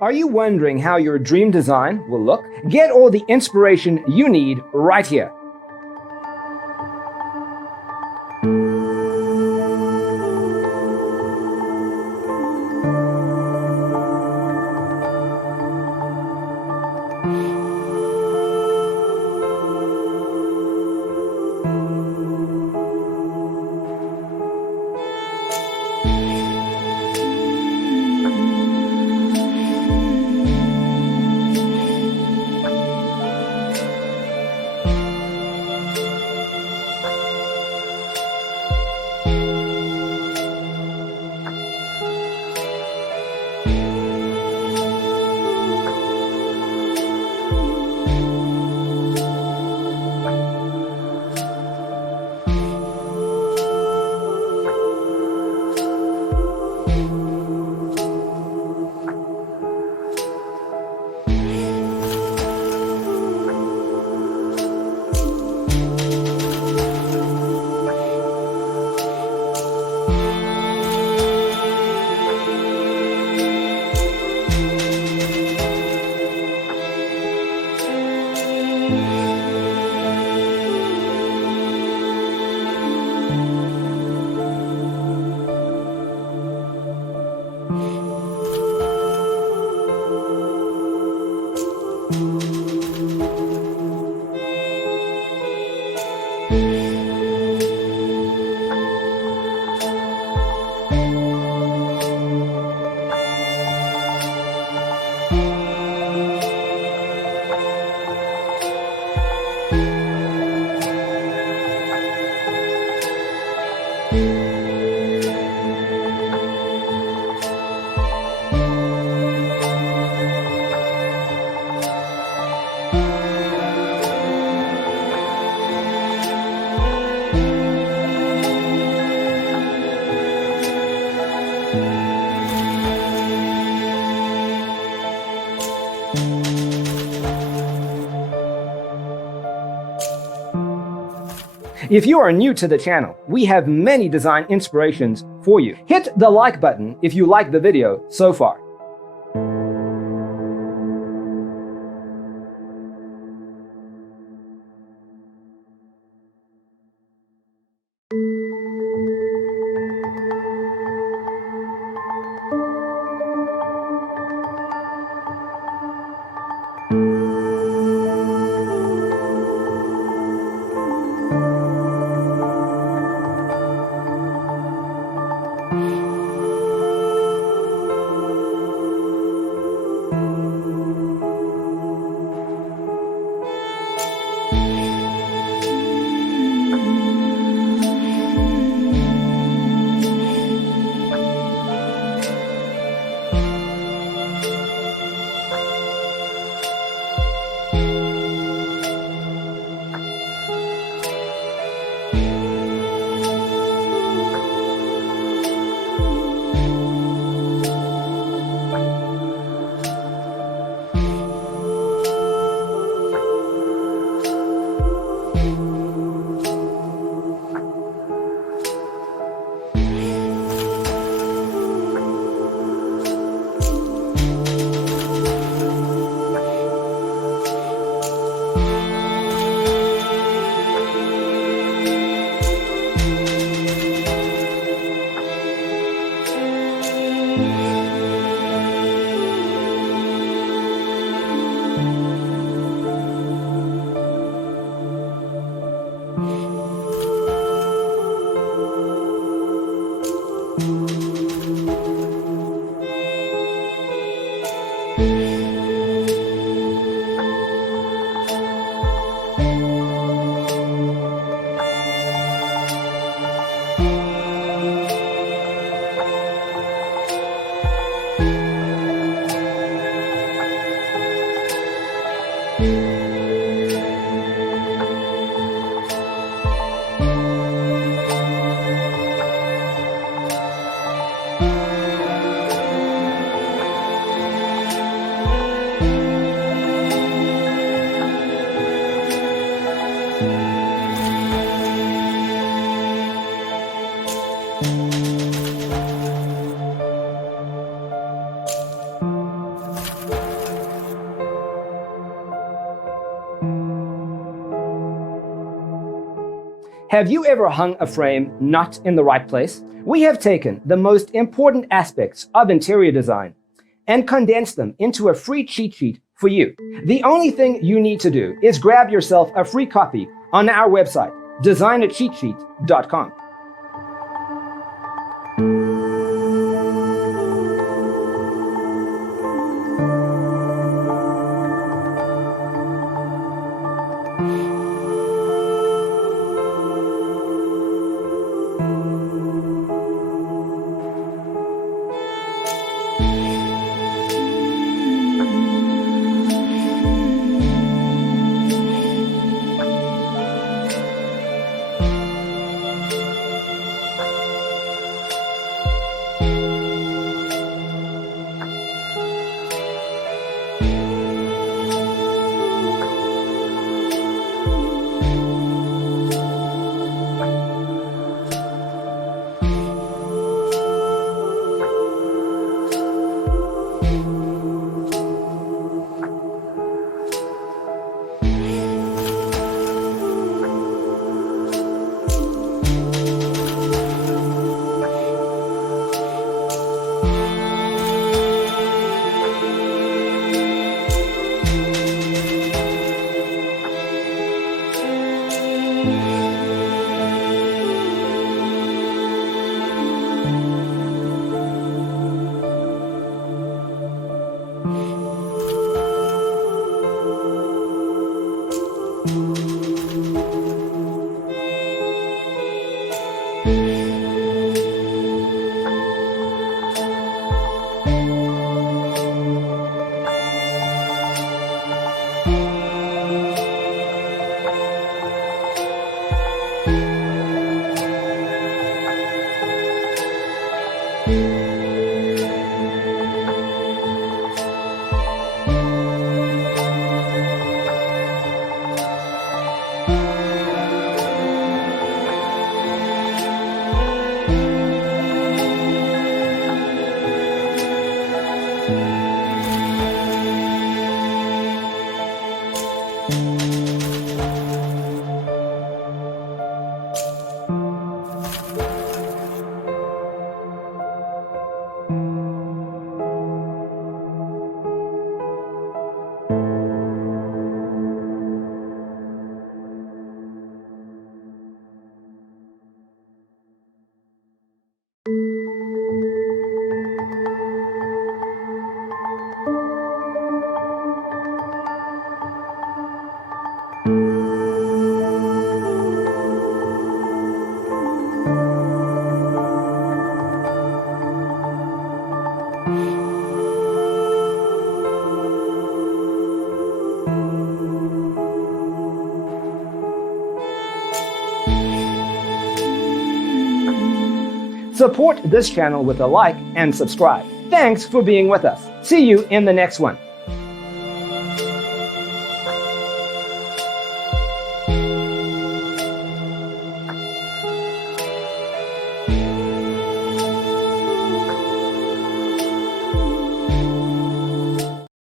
Are you wondering how your dream design will look? Get all the inspiration you need right here. If you are new to the channel, we have many design inspirations for you. Hit the like button if you like the video so far. Have you ever hung a frame not in the right place? We have taken the most important aspects of interior design and condensed them into a free cheat sheet for you. The only thing you need to do is grab yourself a free copy on our website, designercheatsheet.com. Support this channel with a like and subscribe. Thanks for being with us. See you in the next one.